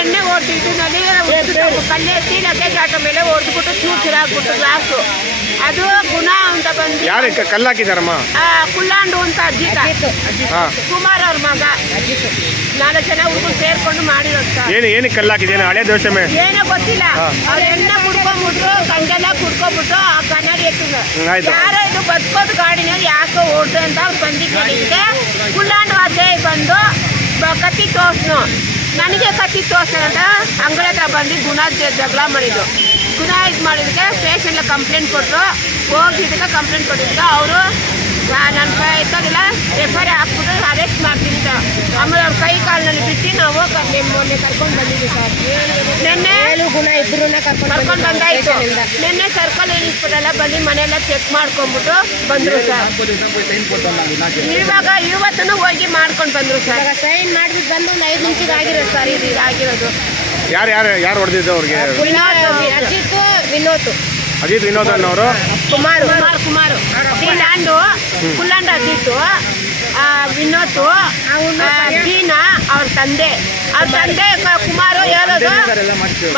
ಎಣ್ಣೆ ಓಡ್ತಿದ್ದು ಕಲ್ಲೆ ಎತ್ತಿ luggage auto ಮೇಲೆ ಹೊಡೆದ್ಬಿಟ್ಟು ಚೂಚಿರಾಗ್ಬಿಟ್ಟು ಗ್ಲಾಸು. ಅದು ಗುಣ ಅಂತ ಬಂದು ಯಾರು ಕಲ್ಲು ಹಾಕಿದಾರಮ್ಮ? ಕುಳ್ಳಾಂಡು ಅಂತ ಅಜ್ಜಿತ ಕುಮಾರ್ ಅವ್ರ ಮಗ 4 ಜನ ಹುಡುಗರು ಸೇರ್ಕೊಂಡು ಮಾಡಿರೋದು ಸರ್. ಏನಕ್ಕೆ ಕಲ್ಲು ಹಾಕಿದ್ದೇನೆ? ಹಳೆ ದೋಷ ಏನೋ ಗೊತ್ತಿಲ್ಲ. ಅವ್ರು ಎಣ್ಣೆ ಕುಡ್ಕೊಂಡ್ಬಿಟ್ರು, ಗಂಗೆಲ್ಲ ಕುಡ್ಕೊಂಡ್ಬಿಟ್ಟು ಆ ಕನ್ನಡಿ ಎತ್ತಿದ್ರು. ಯಾರೋ ಇದು ಬದುಕೋದು ಗಾಡಿನಲ್ಲಿ ಯಾಕೋ ಓಡ್ದು ಅಂತ ಅವ್ರು ಬಂದು ಕೇಳಿದ್ರೆ ಕುಳ್ಳಾಂಡು ಅದೇ ಬಂದು ಕತ್ತಿ ತೋರ್ಸ್ನು. ನನಗೆ ಕತ್ತಿ ತೋರ್ಸಂತ ಅಂಗಳ ಹತ್ರ ಬಂದು ಗುಣ ಜಗಳ ಮಾಡಿದ್ದು. ಗುಣ ಇದು ಮಾಡಿದಕ್ಕೆ ಸ್ಟೇಷನ್ಗೆ ಕಂಪ್ಲೇಂಟ್ ಕೊಟ್ಟರು. ಹೋಗಿದ್ದಕ್ಕೆ ಕಂಪ್ಲೇಂಟ್ ಕೊಟ್ಟಿದ್ದಕ್ಕೆ ಅವರು ನನ್ನ ಎತ್ತೋದಿಲ್ಲ ಎಫ್.ಐ.ಆರ್ ಹಾಕ್ಬಿಟ್ಟು ಅರೆಸ್ಟ್ ಮಾಡ್ತೀನಿ ಅಂತ. ಆಮೇಲೆ ಅವ್ರ ಕೈ ಕಾಲಿನಲ್ಲಿ ಬಿಟ್ಟು ನಾವು ಮೊನ್ನೆ ಕರ್ಕೊಂಡು ಬಂದಿದ್ದೀವಿ ಸರ್. ನಿನ್ನೆ ಗುಣ ಇಬ್ಬರು ಕರ್ಕೊಂಡು ಬಂದಾಯ್ತು. ನಿನ್ನೆ ಸರ್ಕಲ್ ಇನ್ಸ್ಪೆಕ್ಟರ್ ಬಂದು ಮನೆಯೆಲ್ಲ ಚೆಕ್ ಮಾಡ್ಕೊಂಡ್ಬಿಟ್ಟು ಬಂದರು ಸರ್. ಇವತ್ತೂ ಹೋಗಿ ಮಾಡ್ಕೊಂಡು ಬಂದರು ಸರ್. ಸೈನ್ ಮಾಡಿಬಿಟ್ಟು ಬಂದು ಒಂದು 5 ನಿಮಿಷಕ್ಕೆ ಆಗಿರೋದು ಸರ್. ಇದು ಆಗಿರೋದು ಯಾರು ಹೊಡೆದಿದ್ದು ಅವ್ರಿಗೆ? ಅಜಿತ್ ವಿನೋದ್ ಅನ್ನೋರು. ಕುಮಾರ್ ಲ್ಯಾಂಡು ಕುಳ್ಳಾಂಡ ಅಜಿತ್ತು, ವಿನೋದ್, ದೀನಾ ಅವ್ರ ತಂದೆ. ಅವ್ರ ತಂದೆ ಕುಮಾರು ಹೇಳೋದು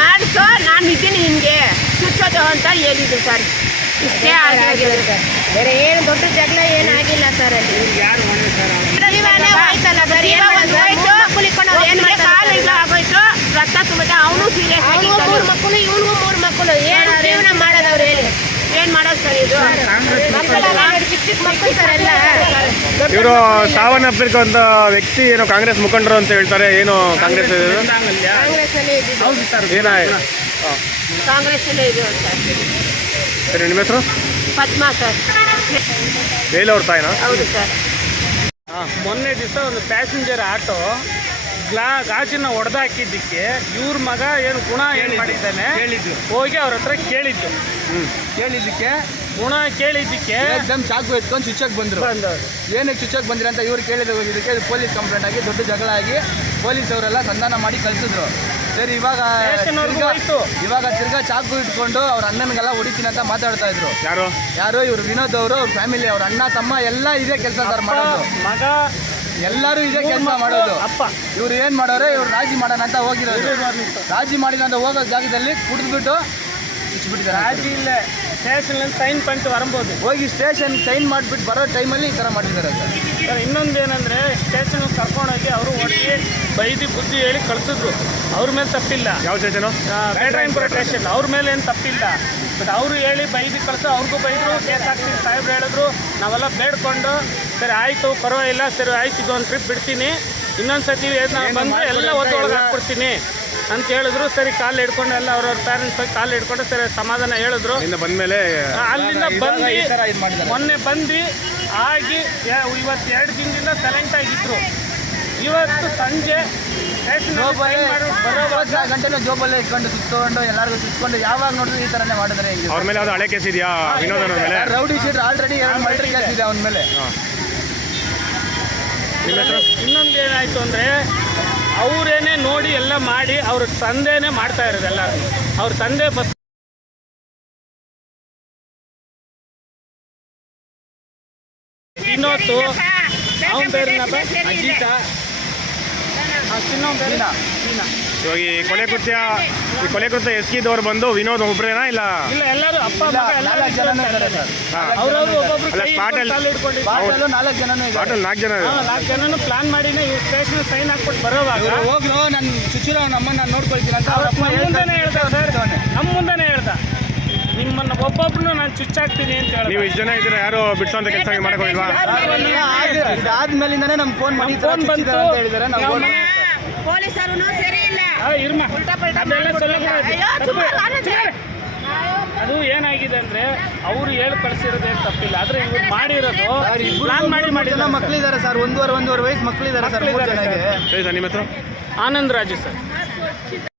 ಮಾಡಿಸು ನಾನು ಇದ್ದೀನಿ ನಿಮಗೆ ಚುಚ್ಚೋದು ಅಂತ ಹೇಳಿದ್ರು ಸರ್. ಇಷ್ಟೇ ಆಗಿರೋದು ಸರ್. ಬೇರೆ ಏನು ದೊಡ್ಡ ಜಗಳ ಏನಾಗಿಲ್ಲ ಸರ್. ಅಲ್ಲಿ ಆಯ್ತಲ್ಲ ಸರ್. ಆಗೋಯ್ತು, ರಕ್ತ ತುಂಬಿದೆ. ಅವನು ಸೀರಿಯಸ್ ಆಗಿ 3 ಮಕ್ಕಳು, ಇವನಿಗೂ 3 ಮಕ್ಕಳು. ಏನು ಜೀವನ ಮಾಡೋದು ಅವ್ರು ಹೇಳಿ? ಏನು ಮಾಡೋದು ಸರ್? ಇದು ಚಿಕ್ಕ ಮಕ್ಕಳು ಸರ್ ಎಲ್ಲ. ಇವರು ಸಾವನ್ನಪ್ಪಿರುವಂತ ವ್ಯಕ್ತಿ ಏನೋ ಕಾಂಗ್ರೆಸ್ ಮುಖಂಡರು ಅಂತ ಹೇಳ್ತಾರೆ. ಏನು ಕಾಂಗ್ರೆಸ್ ಕಾಂಗ್ರೆಸ್ಸಲ್ಲೇ ಕಾಂಗ್ರೆಸ್ಸಲ್ಲೇ ಇದು ಸರ್. ಸರಿ, ನಿಮ್ಮ ಹೆಸರು? ಪದ್ಮಾ ಸರ್. ಅವ್ರ ತಾಯಿನಾ? ಹೌದು ಸರ್. ಮೊನ್ನೆ ದಿವಸ ಒಂದು ಪ್ಯಾಸೆಂಜರ್ ಆಟೋ ಗಾಜಿನ ಹೊಡೆದಾಕಿದ್ದಕ್ಕೆ ಇವ್ರ ಮಗ ಏನು ಗುಣ ಏನು ಮಾಡಿದ್ದಾನೆ ಹೋಗಿ ಅವ್ರ ಹತ್ರ ಕೇಳಿದ್ದಕ್ಕೆ ಗುಣ ಕೇಳಿದ್ದಕ್ಕೆ ಎಕ್ದಮ್ ಚಾಕು ಎತ್ಕೊಂಡು ಚುಚ್ಚಕ್ಕೆ ಬಂದರು. ಏನಕ್ಕೆ ಚುಚ್ಚಕ್ಕೆ ಬಂದ್ರಿ ಅಂತ ಇವ್ರು ಕೇಳಿದಕ್ಕೆ ಪೊಲೀಸ್ ಕಂಪ್ಲೇಂಟ್ ಆಗಿ ದೊಡ್ಡ ಜಗಳ ಆಗಿ ಪೊಲೀಸ್ ಅವರೆಲ್ಲ ಸಂಧಾನ ಮಾಡಿ ಕಳಿಸಿದ್ರು. ಸರಿ, ಇವಾಗ ತಿರ್ಗಾ ಚಾಕು ಇಟ್ಕೊಂಡು ಅವ್ರ ಅಣ್ಣನಿಗೆಲ್ಲ ಹೊಡಿತೀನಿ ಅಂತ ಮಾತಾಡ್ತಾ ಇದ್ರು. ಯಾರು ಇವ್ರು ವಿನೋದ್ ಅವರು, ಅವ್ರ ಫ್ಯಾಮಿಲಿ, ಅವ್ರ ಅಣ್ಣ ತಮ್ಮ ಎಲ್ಲ ಇದೇ ಕೆಲಸ ಸರ್ ಮಾಡೋದು. ಮಗ ಎಲ್ಲರೂ ಇದೇ ಕೆಲಸ ಮಾಡೋದು. ಇವ್ರು ಏನು ಮಾಡೋರೆ, ಇವ್ರು ರಾಜಿ ಮಾಡೋಣ ಅಂತ ಹೋಗಿರೋದು. ರಾಜಿ ಮಾಡಿದ ಅಂತ ಹೋಗೋ ಜಾಗದಲ್ಲಿ ಕುಡಿದ್ಬಿಟ್ಟು ಇಚ್ಬಿಟ್ಟಿದ್ದಾರೆ. ರಾಜಿ ಇಲ್ಲ, ಸ್ಟೇಷನ್ ಸೈನ್ ಪಂಚ್ ಬರಬಹುದು. ಹೋಗಿ ಸ್ಟೇಷನ್ ಸೈನ್ ಮಾಡಿಬಿಟ್ಟು ಬರೋ ಟೈಮಲ್ಲಿ ಈ ಥರ ಮಾಡಿದ್ದಾರೆ ಸರ್. ಇನ್ನೊಂದು ಏನಂದರೆ ಸ್ಟೇಷನ್ ಕರ್ಕೊಂಡೋಗಿ ಅವರು ಒಟ್ಟಿಗೆ ಬೈದಿ ಬುದ್ಧಿ ಹೇಳಿ ಕಳಿಸಿದ್ರು. ಅವ್ರ ಮೇಲೆ ತಪ್ಪಿಲ್ಲ. ಯಾವ ಸ್ಟೇಷನು? ಬೇಡ್ರಾಯನಪುರ ಸ್ಟೇಷನ್. ಅವ್ರ ಮೇಲೆ ಏನು ತಪ್ಪಿಲ್ಲ. ಬಟ್ ಅವರು ಹೇಳಿ ಬೈದಿ ಕಳಿಸೋ ಅವ್ರಿಗೂ ಬೈದರು. ಕೇಸ್ ಹಾಕ್ತೀನಿ ಸಾಹೇಬ್ರು ಹೇಳಿದ್ರು. ನಾವೆಲ್ಲ ಬೇಡ್ಕೊಂಡು ಸರಿ ಆಯಿತು ಪರವಾಗಿಲ್ಲ, ಸರಿ ಆಯ್ತು ಇದೊಂದು ಟ್ರಿಪ್ ಬಿಡ್ತೀನಿ, ಇನ್ನೊಂದು ಸತಿ ಬಂದು ಎಲ್ಲ ಒತ್ತೊಳಗೆ ಹಾಕ್ಬಿಡ್ತೀನಿ ಅಂತ ಹೇಳಿದ್ರು. ಸರಿ, ಕಾಲು ಹಿಡ್ಕೊಂಡು ಎಲ್ಲ ಅವ್ರವ್ರ ಪೇರೆಂಟ್ಸ್ ಕಾಲು ಹಿಡ್ಕೊಂಡು ಸರಿ ಸಮಾಧಾನ ಹೇಳಿದ್ರು. ಬಂದಮೇಲೆ ಅಲ್ಲಿಂದ ಬಂದು ಮೊನ್ನೆ ಬಂದು ಆಗಿ ಇವತ್ತು 2 ದಿನದಿಂದ ಸೈಲೆಂಟ್ ಆಗಿದ್ರು. ಇವತ್ತು ಸಂಜೆ ಗಂಟೆಲ್ಲ ಜೋಬಲ್ಲೇ ಇಟ್ಕೊಂಡು ಸುತ್ಕೊಂಡು ಎಲ್ಲರಿಗೂ ಸುತ್ಕೊಂಡು ಯಾವಾಗ ನೋಡಿದ್ರು ಈ ಥರನೇ ಮಾಡಿದ್ರೆ ಅವ್ರ ಮೇಲೆ ಅದು ಹಳೆ ಕೇಸ್ ಇದೆಯಾ? ವಿನೋದ್ ಮೇಲೆ rowdy sheet already 2 murder case ಇದೆ ಅವನ ಮೇಲೆ. ಇನ್ನೊಂದು ಏನಾಯಿತು ಅಂದರೆ ಅವರೇನೇ ನೋಡಿ ಎಲ್ಲ ಮಾಡಿ ಅವ್ರ ತಂದೆನೇ ಮಾಡ್ತಾ ಇರೋದು ಎಲ್ಲರೂ. ಅವ್ರ ತಂದೆ ಬಸ್ ವಿನೋದ್ ಅವನ പേരിನಪ್ಪ ಅಜಿತ ಇವಾಗ ಈ ಕೊಲೆ ಕೃತ್ಯ ಎಸ್ಕಿದವ್ರು ಬಂದು ವಿನೋದ್ ಒಬ್ಬರೇನಾ? ಇಲ್ಲ ಎಲ್ಲರೂ ಅಪ್ಪ ಮಗ ಎಲ್ಲ 4 ಜನ ಇದ್ದಾರೆ ಸರ್. ಅವ್ರವ್ರು ಒಬ್ಬೊಬ್ರು ಸ್ಪಾಟಲ್ಲಿ 4 ಜನನು ಪ್ಲಾನ್ ಮಾಡಿನೇ ಇವ್ರು ಸ್ಟೇಷನ್ ಸೈನ್ ಹಾಕ್ಬಿಟ್ಟು ಬರೋವಾಗ ಹೋಗ್ರು ನಾನು ಚುಚ್ಚಿರೋ ನಮ್ಮನ್ನ ನಾನು ನೋಡ್ಕೊಳ್ತೀನಿ ಅಂತ ಅವ್ರ ನಮ್ಮ ಮುಂದೆನೇ ಹೇಳ್ದ ಸರ್. ನಮ್ಮ ಮುಂದೆನೇ ಹೇಳ್ದ ನಿಮ್ಮನ್ನು ಒಬ್ಬೊಬ್ರು ನಾನು ಚುಚ್ಚಾಕ್ತೀನಿ ಅಂತ ಹೇಳಿ. ನೀವು ಇಷ್ಟು ಜನ ಇದ್ರೆ ಯಾರು ಬಿಡ್ಸೋಂಥ ಕೆಲಸ ಮಾಡೋಕ್ಕೋಗಿಲ್ವಾ? ಇದಾದ್ಮೇಲಿಂದಾನೇ ನಮ್ಮ ಫೋನ್ ಮಾಡಿ ಫೋನ್ ಬಂತು ಅಂತ ಹೇಳಿದ್ದಾರೆ. ನಾವು ಪೊಲೀಸರು ಸರಿ ಇಲ್ಲ. ಅದು ಏನಾಗಿದೆ ಅಂದ್ರೆ ಅವರು ಹೇಳಿ ಕಳಿಸಿರೋದೇನು ತಪ್ಪಿಲ್ಲ. ಆದ್ರೆ ಇವ್ರು ಮಾಡಿರೋದು ಪ್ಲಾನ್ ಮಾಡಿ ಮಕ್ಕಳಿದ್ದಾರೆ ಸರ್. 1.5 ವಯಸ್ಸು ಮಕ್ಕಳಿದ್ದಾರೆ ಸರ್. 3 ಜನ ಇದೆ. ಸರಿ ಸರ್, ನಿಮ್ಮ ಹೆಸರು? ಆನಂದ್ ರಾಜು ಸರ್.